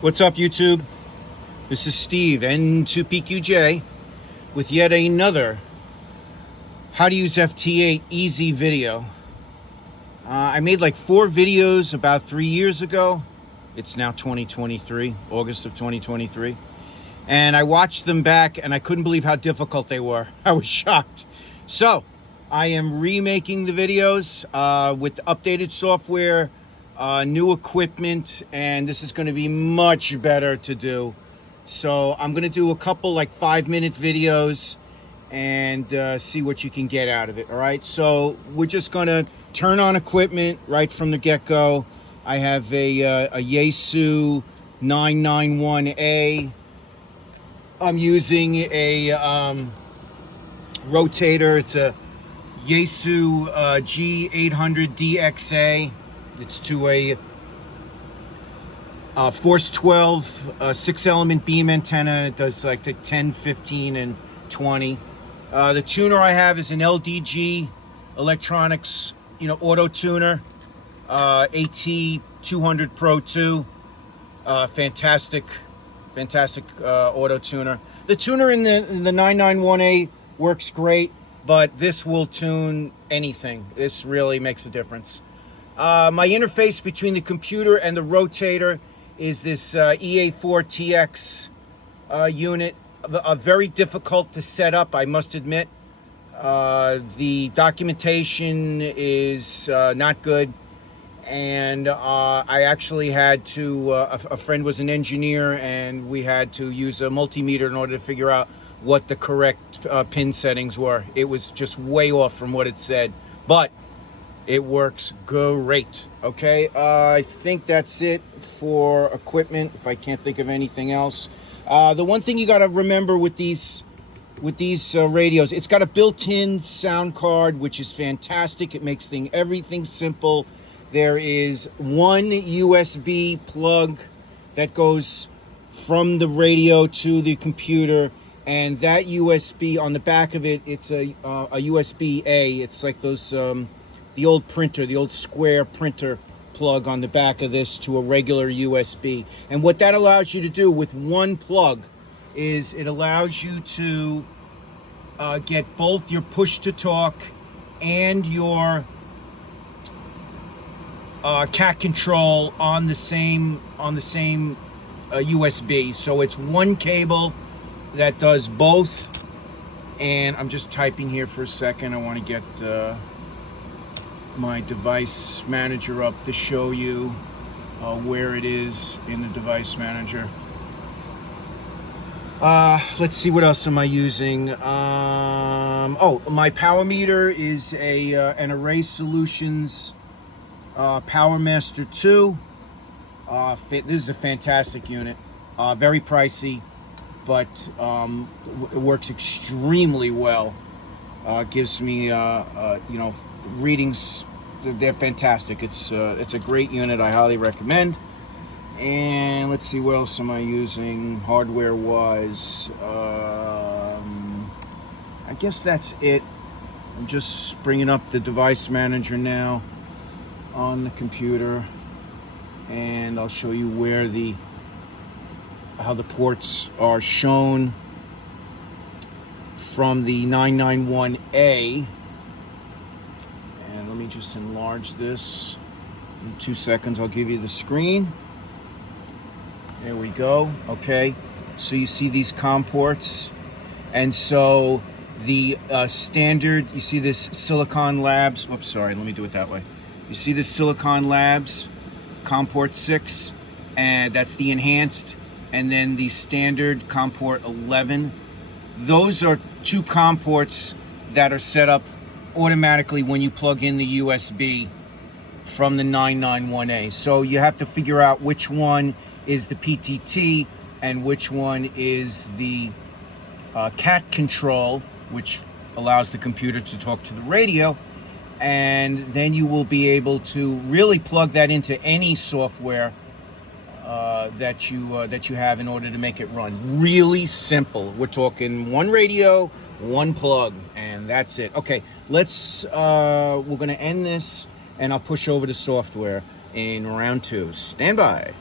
What's up, YouTube? This is Steve, N2PQJ, with yet another how to use FT8 easy video. I made like 4 videos about 3 years ago. It's now 2023, August of 2023. And I watched them back and I couldn't believe how difficult they were. I was shocked. So I am remaking the videos with updated software, new equipment, and this is going to be much better to do. So I'm going to do a couple like 5-minute videos and see what you can get out of it. All right, so we're just going to turn on equipment right from the get-go. I have a Yaesu 991A. I'm using a rotator. It's a Yaesu G800DXA. It's to a Force 12 6-element beam antenna. It does like the 10, 15, and 20. The tuner I have is an LDG Electronics, auto tuner, AT200 Pro 2. Fantastic auto tuner. The tuner in the 991A works great, but this will tune anything. This really makes a difference. My interface between the computer and the rotator is this EA4TX unit. Very difficult to set up, I must admit. The documentation is not good, and I actually had to, a friend was an engineer, and we had to use a multimeter in order to figure out what the correct pin settings were. It was just way off from what it said, but it works great. Okay, I think that's it for equipment, if I can't think of anything else. The one thing you got to remember with these radios, it's got a built-in sound card, which is fantastic. It makes everything simple. There is one USB plug that goes from the radio to the computer, and that USB on the back of it, it's a USB-A. It's like those the old printer, the old square printer plug on the back of this to a regular USB. And what that allows you to do with one plug is it allows you to get both your push-to-talk and your cat control on the same USB. So it's one cable that does both. And I'm just typing here for a second. I want to get my device manager up to show you where it is in the device manager. Let's see, what else am I using? Oh, my power meter is an Array Solutions Power Master 2. This is a fantastic unit. Very pricey, but it works extremely well. Gives me readings. They're fantastic. It's a great unit. I highly recommend. And let's see, what else am I using hardware wise? I guess that's it. I'm just bringing up the device manager now on the computer, and I'll show you where how the ports are shown from the 991A. And let me just enlarge this. In 2 seconds, I'll give you the screen. There we go. Okay, so you see these COM ports, and so the standard, you see this Silicon Labs, whoops, sorry, let me do it that way. You see this Silicon Labs COM port 6, and that's the enhanced, and then the standard COM port 11. Those are 2 COM ports that are set up automatically when you plug in the USB from the 991A. So you have to figure out which one is the PTT and which one is the cat control, which allows the computer to talk to the radio, and then you will be able to really plug that into any software that you have in order to make it run. Really simple. We're talking one radio, one plug, and that's it. Okay, let's we're going to end this, and I'll push over to software in round 2. Stand by.